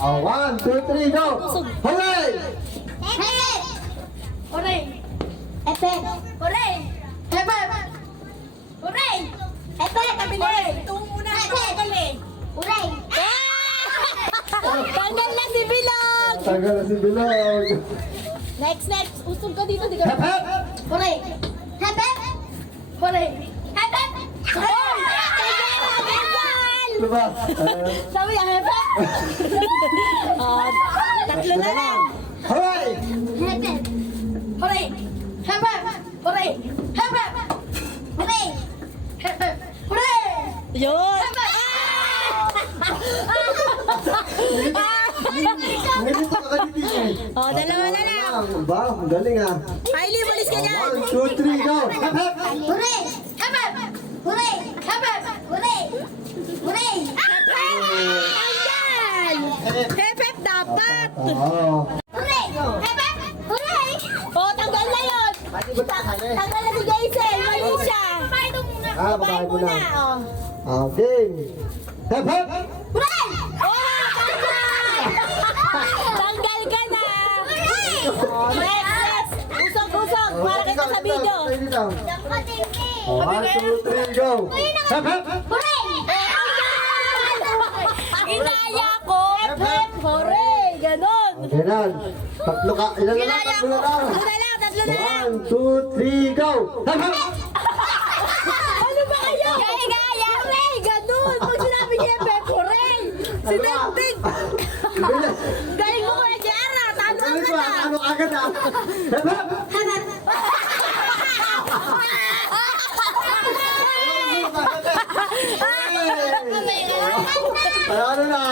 Oh, 1, 2, 3, go! Hooray! Hep! Hooray! Hep! Hooray! Hep! Hooray! Hep! Hooray! Ito muna ang galing. Hooray! Tanggal na si Bilog! Tagal na si Bilog. Next! Usog ka dito, di ka. Hep, hep! Hooray! Hep! Hooray! Hep! Ano ba? Sabi niya, hepe! Tatlo na lang. Hooray! Hep! Hooray! Hepe! Hooray! Hepe! Hooray! Hepe! Hooray! Yun! Ngayon ito kakaditi eh. O, dalawa na lang. Ba, ang galing ah. Kylie, malis ka dyan. 1, 2, 3, go! Hep, hep! Hooray! Hepe! Hooray! Hepe! Hooray! Hooray! Ayan! Hep-hep dapat. Oo. Hooray! Hep! Hooray! O, tanggal na yun. Tanggal na si Jason. Mali siya. Paano muna? Ah, Babae babae mo muna. na. O. Okay. Hep, hep! Hooray! Tanggal ka na. O, next. Usog. Para kita sa video. Oh, 1, 2, 3, go! Hep, hep! Hooray! Ginaya ko. Hep-hep. Hooray. Ganon. Okay na. Tatlo ka. Ilan na lang? Ginaya Tatlo ko. na lang. Tatlo na lang. 1, 2, 3, go! Hep, hep! Ano ba kayo? Gaya. Hooray. Ganon. Pag sinabi niya hep-hep, hooray. Si Dagdig. Galing mo ko na Jara. Talo Ano ka ba? na. Ano agad ah? Hep, hep! Ay, ano na?